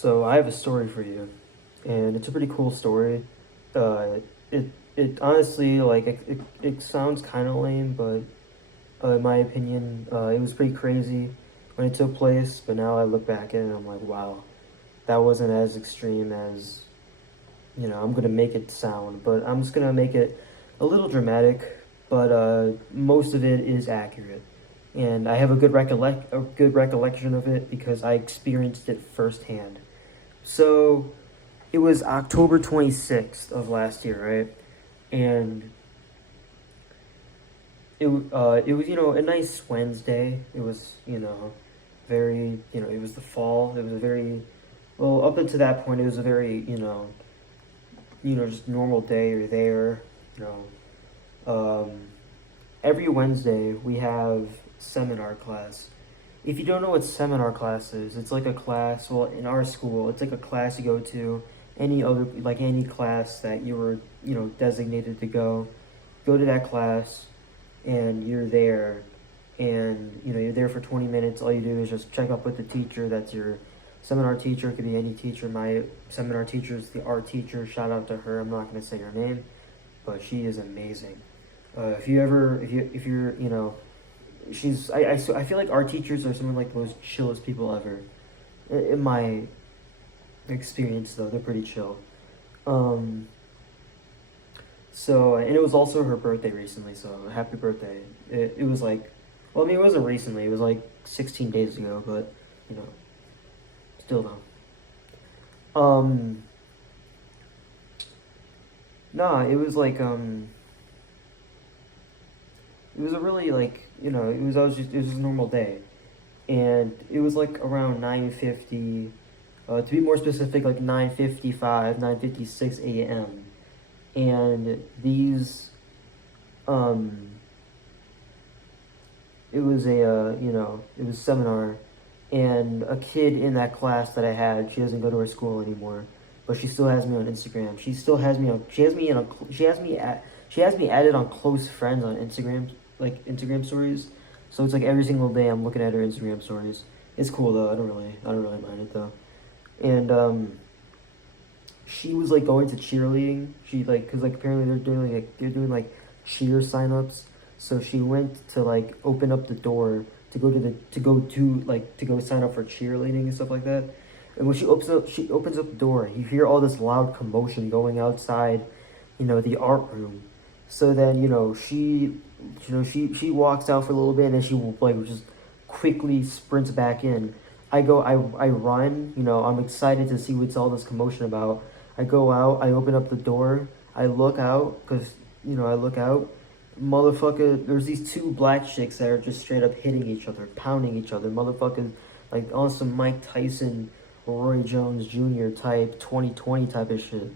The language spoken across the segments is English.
So I have a story for you, and it's a pretty cool story. Uh, it honestly it sounds kind of lame, but in my opinion, it was pretty crazy when it took place. But now I look back at it, and I'm like, wow, that wasn't as extreme as I'm gonna make it sound. But I'm just gonna make it a little dramatic. But most of it is accurate, and I have a good recollection of it because I experienced it firsthand. So it was October 26th of last year, right? And it was a nice Wednesday. It was very it was the fall. It was a very well up until that point. It was a very just normal day. You're there, you know. Every Wednesday we have seminar class. If you don't know what seminar class is, it's like a class. Well, in our school, it's like a class you go to. Any class that you were designated to go to that class, and you're there, and you're there for 20 minutes. All you do is just check up with the teacher. That's your seminar teacher. It could be any teacher. My seminar teacher is the art teacher. Shout out to her. I'm not gonna say her name, but she is amazing. If you're I feel like art teachers are some of like the most chillest people ever. In my experience, though, they're pretty chill. Um, and it was also her birthday recently, so happy birthday. It was like, well, I mean, it wasn't recently. It was like 16 days ago, but you know, still though. Nah, it was like it was a really it was just a normal day, and it was like around 9:50. To be more specific, like 9:55, 9:56 a.m. And um, it was it was seminar, and a kid in that class that I had, she doesn't go to her school anymore, but she still has me on Instagram. She still has me on. She has me in a. She has me added on close friends on Instagram, like Instagram stories. So it's like every single day I'm looking at her Instagram stories. It's cool though. I don't really mind it though. And she was like going to cheerleading. She like, cause like apparently they're doing like cheer signups. So she went to like open up the door to go sign up for cheerleading and stuff like that. And when she opens up the door. You hear all this loud commotion going outside, the art room. So then she walks out for a little bit, and then she like just quickly sprints back in. I run, I'm excited to see what's all this commotion about. I go out, I open up the door, I look out, because, I look out. Motherfucker, there's these two black chicks that are just straight up hitting each other, pounding each other. Motherfuckers, like on some Mike Tyson, Roy Jones Jr. type, 2020 type of shit. You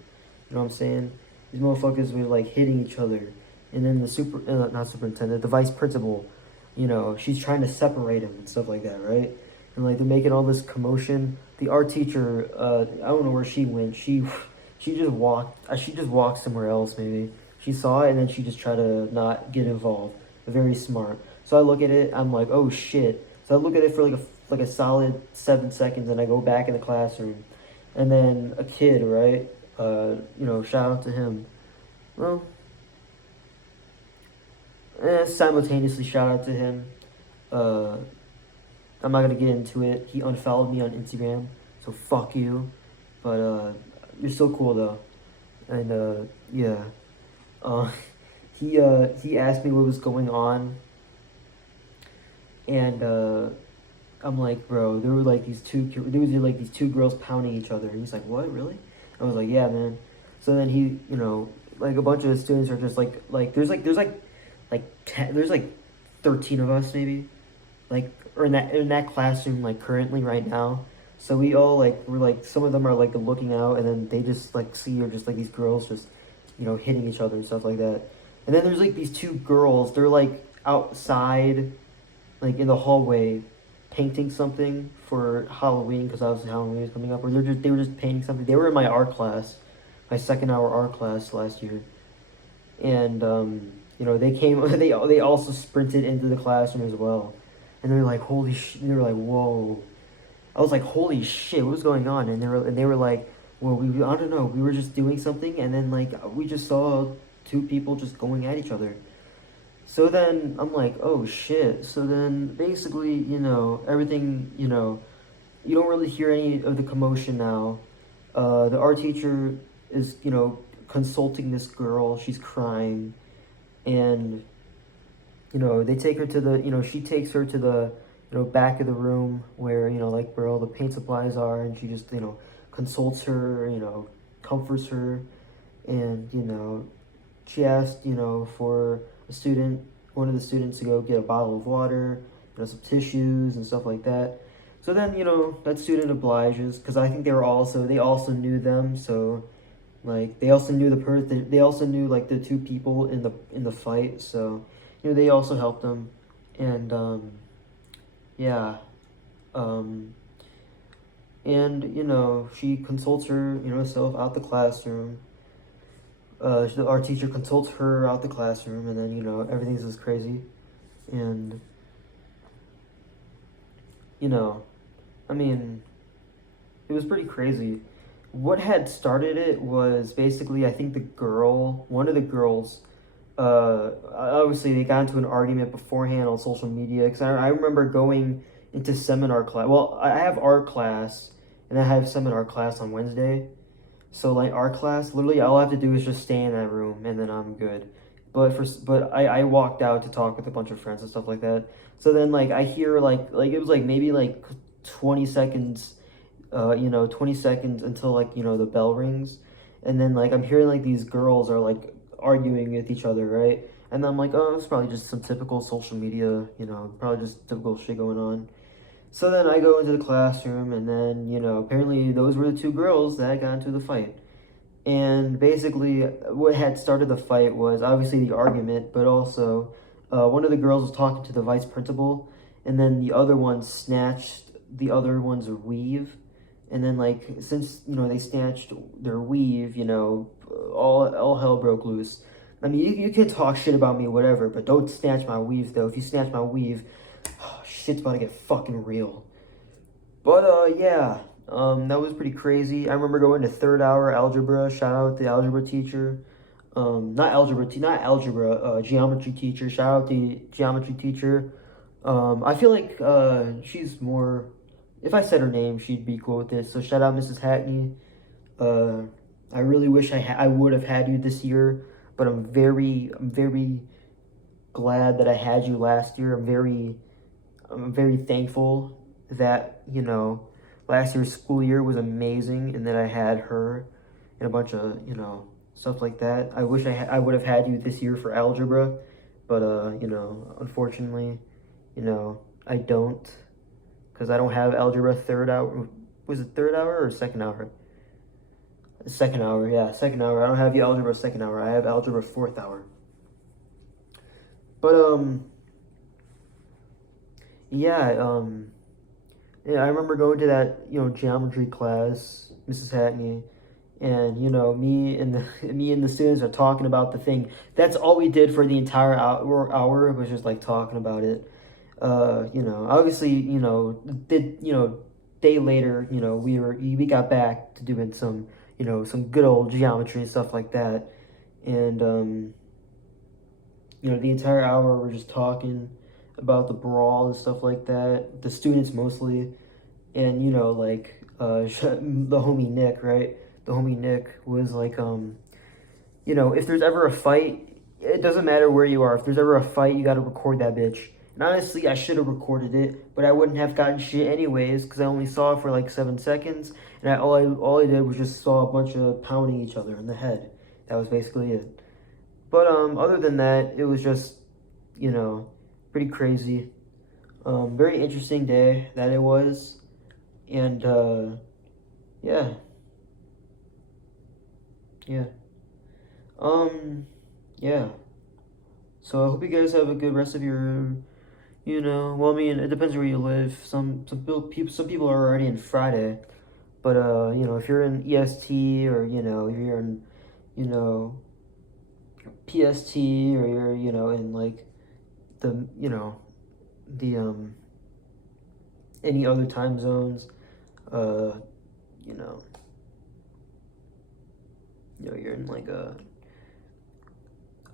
know what I'm saying? These motherfuckers were like hitting each other. And then not superintendent, the vice principal, she's trying to separate them and stuff like that, right? And like they're making all this commotion. The art teacher, I don't know where she went. She just walked. She just walked somewhere else. Maybe she saw it and then she just tried to not get involved. Very smart. So I look at it. I'm like, oh shit. So I look at it for like a solid 7 seconds, and I go back in the classroom, and then a kid, right? Shout out to him. Well, simultaneously shout out to him. Uh, I'm not gonna get into it. He unfollowed me on Instagram, so fuck you. But you're still cool though. And yeah. Uh, he asked me what was going on, and I'm like, bro, there were like these two girls pounding each other. And he's like, what, really? I was like, yeah, man. So then he, like a bunch of the students are just there's like 13 of us maybe, like, or in that classroom, like currently right now. So we all like we're like some of them are like looking out, and then they just like see or just like these girls just hitting each other and stuff like that. And then there's like these two girls. They're like outside, like in the hallway, painting something for Halloween, because obviously Halloween was coming up. Or they were just painting something. They were in my art class, my second hour art class last year, and they came. They also sprinted into the classroom as well, and they're like, holy shit. They were like, whoa. I was like, holy shit, what was going on? And they were like, well, I don't know, we were just doing something, and then like we just saw two people just going at each other. So then I'm like, oh shit. So then basically, everything, you don't really hear any of the commotion now. The art teacher is, consulting this girl. She's crying, and they take her to the, she takes her to the, back of the room where, like where all the paint supplies are, and she just, consults her, comforts her, and she asked, for one of the students to go get a bottle of water, some tissues and stuff like that. So then, that student obliges because I think they also knew them. So like they also knew they also knew like the two people in the fight. So, they also helped them, and yeah, um, and she consults her, herself out the classroom. Our teacher consults her out the classroom, and then everything's just crazy, and you know, I mean, it was pretty crazy. What had started it was basically, I think one of the girls, obviously they got into an argument beforehand on social media. Because I remember going into seminar class. Well, I have art class, and I have seminar class on Wednesday. So like art class, literally all I have to do is just stay in that room, and then I'm good. But I walked out to talk with a bunch of friends and stuff like that. So then like I hear like it was like maybe like 20 seconds, 20 seconds until like the bell rings, and then like I'm hearing like these girls are like arguing with each other, right? And I'm like, oh, it's probably just some typical social media, probably just typical shit going on. So then I go into the classroom, and then apparently those were the two girls that got into the fight. And basically, what had started the fight was obviously the argument, but also one of the girls was talking to the vice principal, and then the other one snatched the other one's weave. And then, like, since they snatched their weave, all hell broke loose. I mean, you can talk shit about me, whatever, but don't snatch my weave, though. If you snatch my weave, oh, shit's about to get fucking real. But yeah, that was pretty crazy. I remember going to third hour algebra. Shout out the algebra teacher. Not algebra. Geometry teacher. Shout out the geometry teacher. I feel like she's more. If I said her name, she'd be cool with this. So shout out Mrs. Hackney. Uh, I really wish I would have had you this year, but I'm very glad that I had you last year. I'm very thankful that last year's school year was amazing, and that I had her and a bunch of stuff like that. I wish I would have had you this year for algebra, but unfortunately, I don't, because I don't have algebra third hour. Was it third hour or second hour? Second hour, yeah, second hour. I don't have the algebra second hour. I have algebra fourth hour. But yeah, yeah, I remember going to that, geometry class, Mrs. Hackney, and me and the students are talking about the thing. That's all we did for the entire hour was just like talking about it. Obviously, day later, we got back to doing some good old geometry and stuff like that, and the entire hour we're just talking about the brawl and stuff like that. The students mostly, and like the homie Nick, right? The homie Nick was like, if there's ever a fight, it doesn't matter where you are. If there's ever a fight, you got to record that bitch. And honestly, I should have recorded it, but I wouldn't have gotten shit anyways because I only saw it for like 7 seconds, and all I did was just saw a bunch of pounding each other in the head. That was basically it. But other than that, it was just pretty crazy. Very interesting day that it was, and yeah, yeah, yeah. So I hope you guys have a good rest of your, well, I mean, it depends where you live. Some people are already in Friday, but if you're in EST, or if you're in, you know, PST, or you're, in like the, the any other time zones, uh, you know, you're in like a.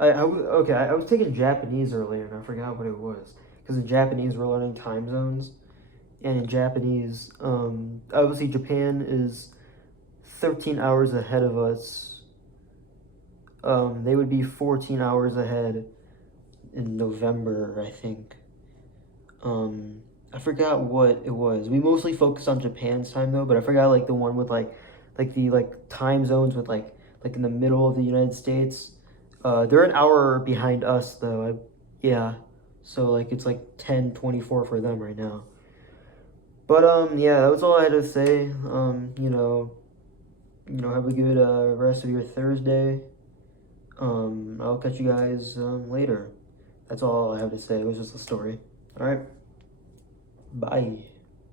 Okay. I was taking Japanese earlier and I forgot what it was because in Japanese we're learning time zones, and in Japanese, obviously Japan is 13 hours ahead of us. They would be 14 hours ahead in November, I think. I forgot what it was. We mostly focused on Japan's time though, but I forgot like the one with like the like time zones with like in the middle of the United States. They're an hour behind us though. Yeah. So like it's like 10:24 for them right now. But yeah, that was all I had to say. Have a good rest of your Thursday. I'll catch you guys later. That's all I have to say. It was just a story. All right. Bye.